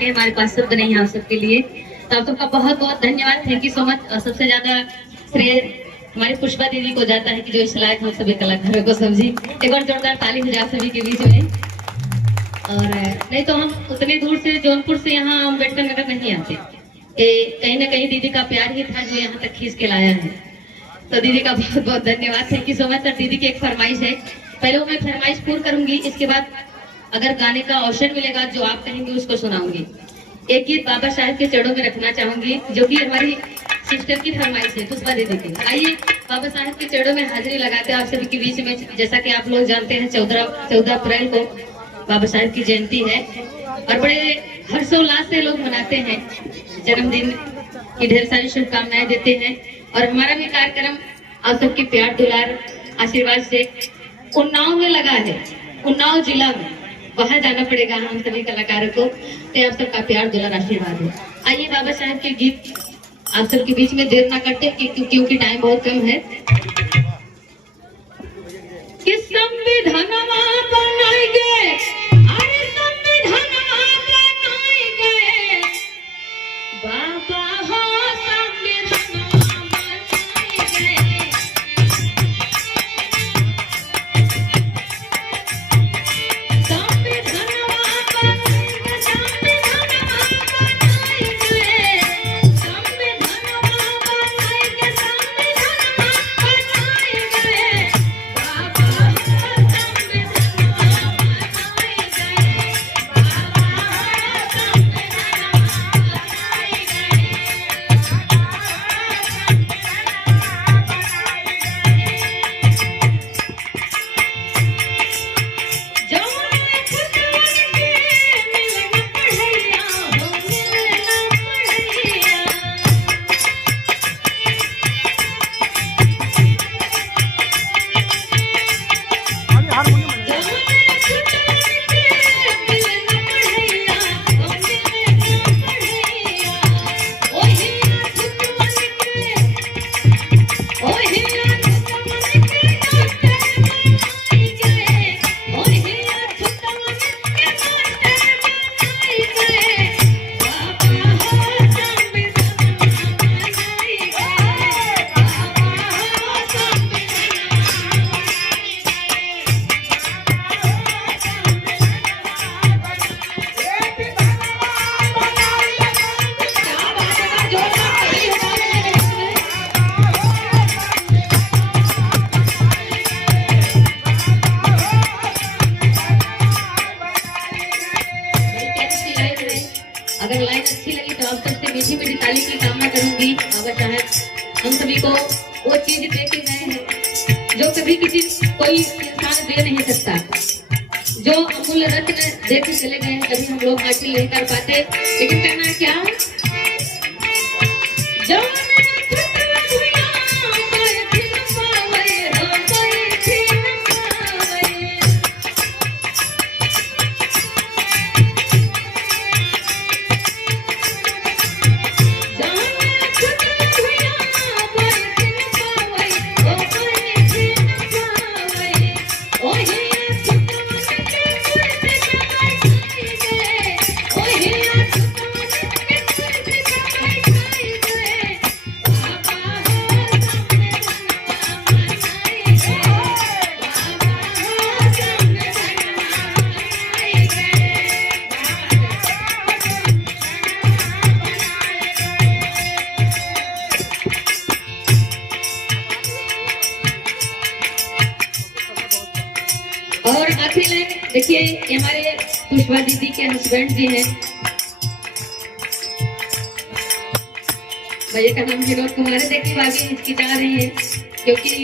रखे हैं, हमारे पास शब्द नहीं है आप सबके लिए। तो आप सबका बहुत बहुत धन्यवाद, थैंक यू सो मच। और सबसे ज्यादा श्रेय हमारी पुष्पा दीदी को जाता है कि जो इस लायक हम सभी कलाकारों को समझी। एक बार जोरदार ताली हो जाए सभी के बीच में। और नहीं तो हम उतने दूर से जौनपुर से यहाँ अम्बेडकर नगर नहीं आते, कहीं ना कहीं दीदी का प्यार ही था जो यहाँ तक खींच के लाया है। तो दीदी का बहुत बहुत धन्यवाद, थैंक यू सो मच। और दीदी की एक फरमाइश है, पहले वो मैं फरमाइश पूर्ण करूंगी, इसके बाद अगर गाने का अवसर मिलेगा जो आप कहेंगे उसको सुनाऊंगी। एक गीत बाबा साहब के चरणों में रखना चाहूंगी जो कि हमारी सिस्टर की फरमाइश है, पुष्पा दीदी की। आइए बाबा साहब के चरणों में हाजिरी लगाते हैं आप सभी के बीच में। जैसा कि आप लोग जानते हैं 14 अप्रैल को बाबा साहब की जयंती है और बड़े हर्षोल्लास से लोग मनाते हैं, जन्मदिन की ढेर सारी शुभकामनाएं देते हैं। और हमारा भी कार्यक्रम आप सबके प्यार दुलार आशीर्वाद से उन्नाव में लगा है, उन्नाव जिला में, वहां जाना पड़ेगा हम सभी कलाकारों को। तो आप सबका प्यार दुलार आशीर्वाद है। आइए बाबा साहब के गीत आप सबके बीच में देर ना करते क्योंकि टाइम बहुत कम है। कि संविधानवा बनाएंगे, अरे संविधानवा बनाएंगे, बाबा हो संविधानवा बनाएंगे। अगर लाइन अच्छी लगी तो आप सबसे मीठी मीठी ताली की कामना करूंगी। बाबा साहब हम सभी को वो चीज दे के गए हैं जो कभी किसी कोई इंसान दे नहीं सकता, जो अमूल्य रत्न दे के चले गए हैं, कभी हम लोग हासिल नहीं कर पाते। लेकिन करना क्या, जो और आखिरी लाइन देखिए, ये हमारे पुष्पा दीदी के हस्बैंड जी हैं, भैया का नाम विनोद कुमार है। देखिए भाभी हिचकिचा रही है क्योंकि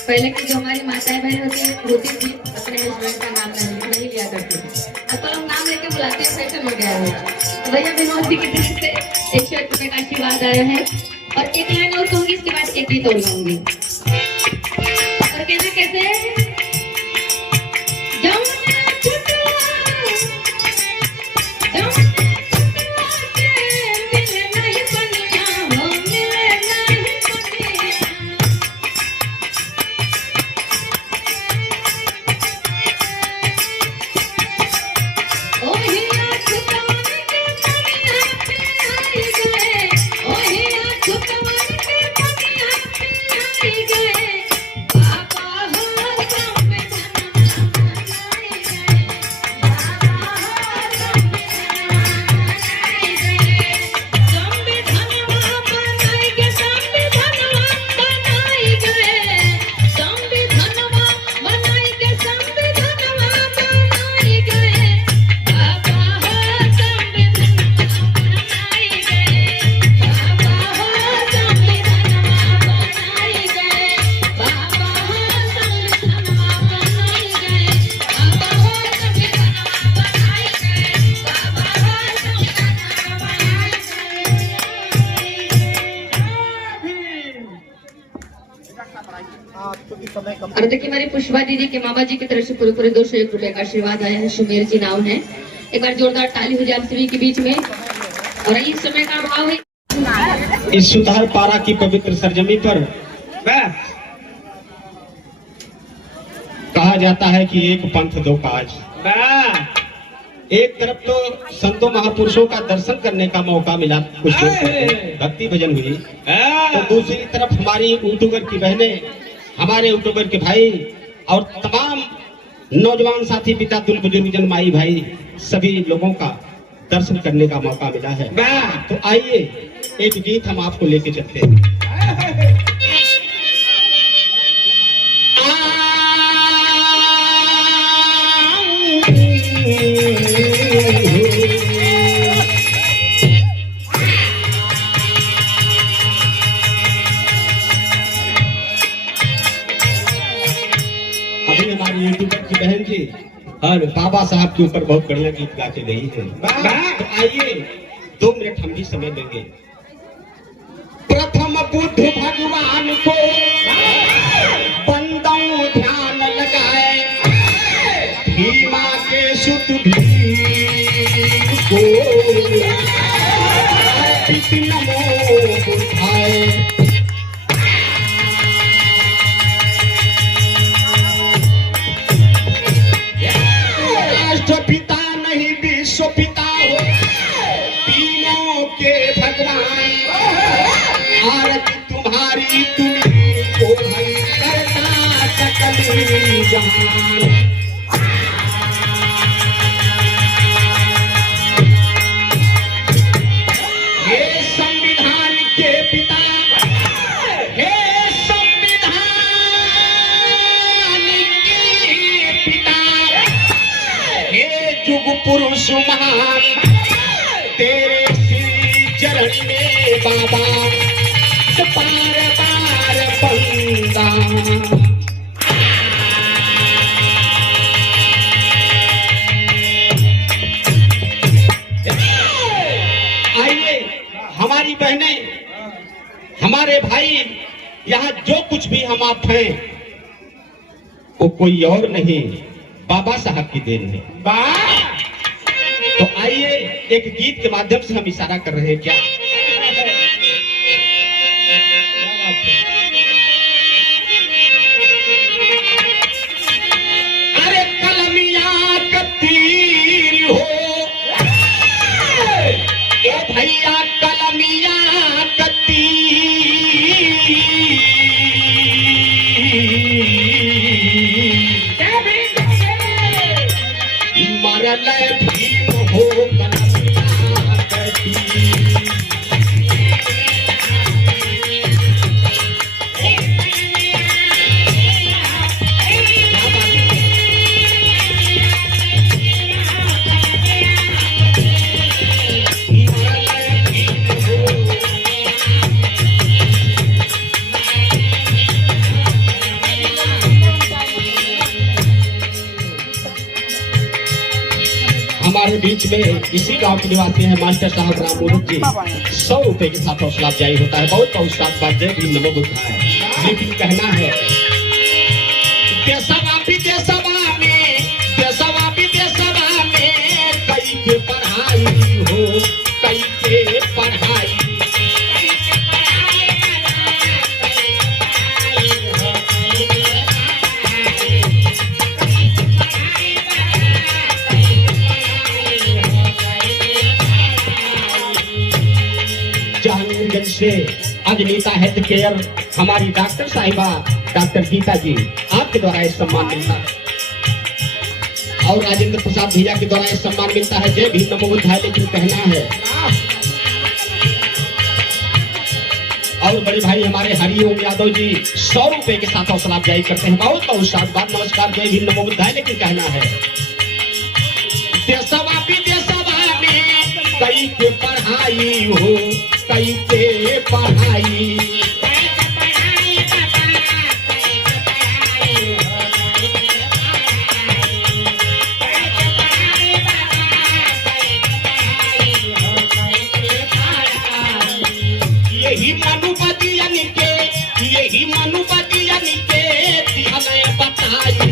पहले की जो हमारी माताएं बहन होती थी अपने हस्बैंड का नाम नहीं लिया करती थी, अब तो हम नाम लेके बुलाते हैं, फैशन हो गया है। तो भैया विनोद जी की तरफ से 100 रुपए का आशीर्वाद आया है। और एक लाइन और कहूंगी, इसके बाद एक गीत और गाऊंगी। और कहना कैसे, पुष्पा दीदी के मामा जी की तरफ से पूरे पूरे 201 रुपए का आशीर्वाद आया है। सुमेर जी नाम है। एक बार जोरदार ताली हो जाए आप सभी के बीच में। और इस समय का भाव है इस सुतार पारा की पवित्र सरजमी पर कहा जाता है कि एक पंथ दो काज। एक तरफ तो संतों महापुरुषों का दर्शन करने का मौका मिला, कुछ भक्ति भजन हुई, तो दूसरी तरफ हमारी यूट्यूबर की बहनें, हमारे यूट्यूबर के भाई और तमाम नौजवान साथी, पिता तुल बुजुर्ग जन, माई भाई, सभी लोगों का दर्शन करने का मौका मिला है। तो आइए एक गीत हम आपको लेके चलते हैं। अभी हमारी यूट्यूबर की बहन जी और बाबा साहब के ऊपर बहुत बढ़िया गीत गा के गई है। तो आइए 2 मिनट हम भी समय देंगे। प्रथम बुद्ध भगवान को बंदों ध्यान लगाए, भीमा के सुत भीम को अर्पित नमो बुद्धाय। पिता नहीं विश्व पिता हो, तीनों के भगवान, आरती तुम्हारी तुम्हें को भाई करता सकल जहान। हे संविधान के पिता, हे संविधान के पिता, युग पुरुष महान, तेरे श्री चरण में बाबा पार पार बंदा। आइए हमारी बहनें, हमारे भाई, यहाँ जो कुछ भी हम आप हैं वो कोई और नहीं, बाबा साहब की देन है। तो आइए एक गीत के माध्यम से हम इशारा कर रहे हैं। क्या अरे कलमिया कतीर हो, ए भैया कलमिया कतीर, मरल भीम हो कलमिया कतीर। हमारे बीच में इसी गांव के निवासी हैं मास्टर साहब राम मुरुक जी। 100 रुपए के साथ हौसला अफजाई होता है। बहुत बहुत साथ बात जय भीम नमो बुद्धाय। लेकिन कहना है देशवा विदेशवा में, देशवा विदेशवा में कई के पढ़ाई हो, कई के पढ़ाई। जहांगीरगंज से अजनीता हेल्थ केयर हमारी डॉक्टर साहिबा डॉक्टर गीता जी, आपके द्वारा इस सम्मान मिलता है। और राजेंद्र प्रसाद भैया के द्वारा इस सम्मान मिलता है। जय भीम नमो बुद्धाय। लेकिन कहना है और बड़े भाई हमारे हरिओम यादव जी 100 रुपए के साथ हौसला अफजाई करते हैं। बहुत बहुत साधुवाद, नमस्कार, जय भीम नमो बुद्धाय। लेकिन कहना है देशवा विदेशवा में कई के पढ़ाई हो, कई के पढ़ाई। यही मनुपति यानी के, यही मनुपति यानी के हमें बताई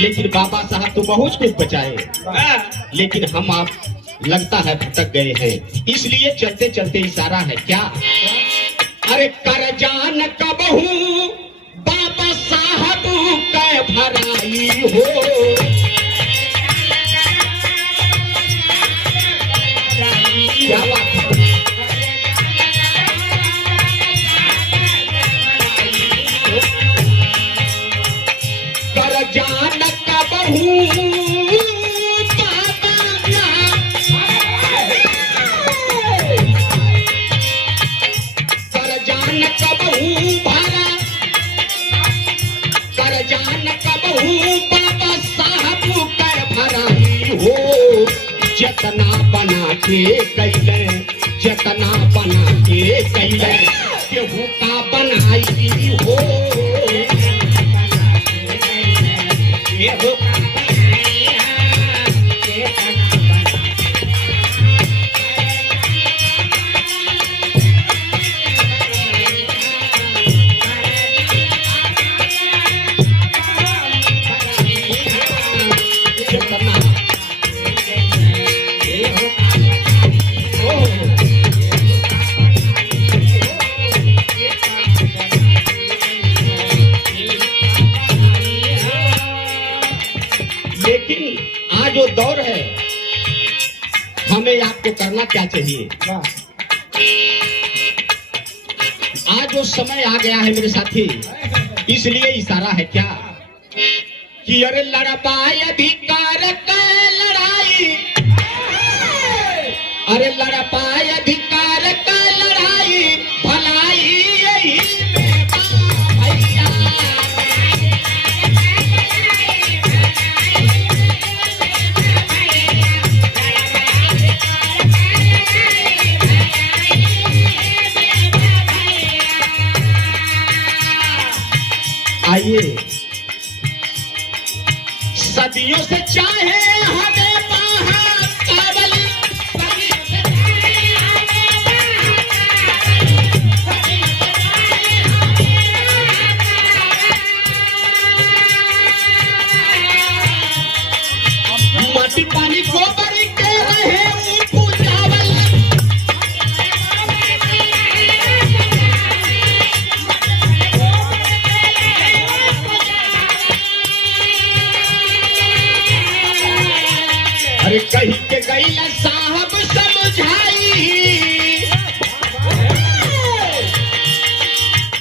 लेकिन बाबा साहब तो बहुत कुछ बचाए, लेकिन हम आप लगता है भटक गए हैं। इसलिए चलते चलते इशारा है क्या, अरे कर जान कबहू बाबा साहब कै भराई हो, क्या बात है? कर जान कबहू जतना बना के कैले, जतना बना के कैले केहू का बनाई हो, केहू जो दौर है हमें आपको करना क्या चाहिए। आज जो समय आ गया है मेरे साथी, इसलिए इशारा है क्या कि अरे लड़ पाए अधिकार का लड़ाई, अरे लड़ पाए अधिकार का लड़ाई, भलाई यही भैया। आइए सदियों से चाहे हमें महाकाबल, माटी पानी गोबर के रहे ऊपू चावल, अरे कहीं के गई साहब समझाई,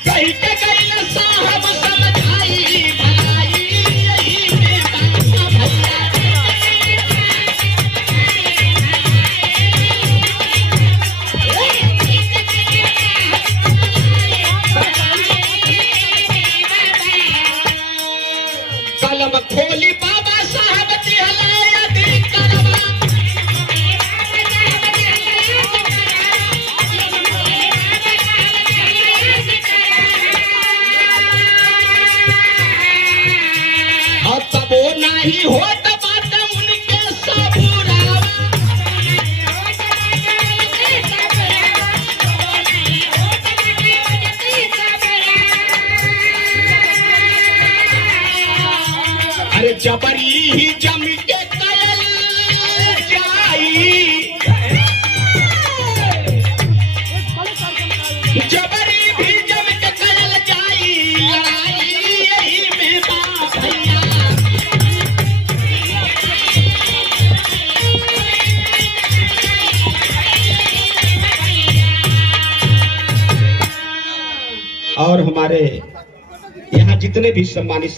कहीं के गई साहब समझाई, भलाई यही बेटा कलम खोली बाबा साहब चिहलाया दी करवा, और तब वो नहीं हो बात उनके सबूरावा, अरे जबरी ही जम के कयल जाई, जबरी भी जम के कयल जाई, लड़ाई यही में बाप भैया। और हमारे यहाँ जितने भी सम्मानित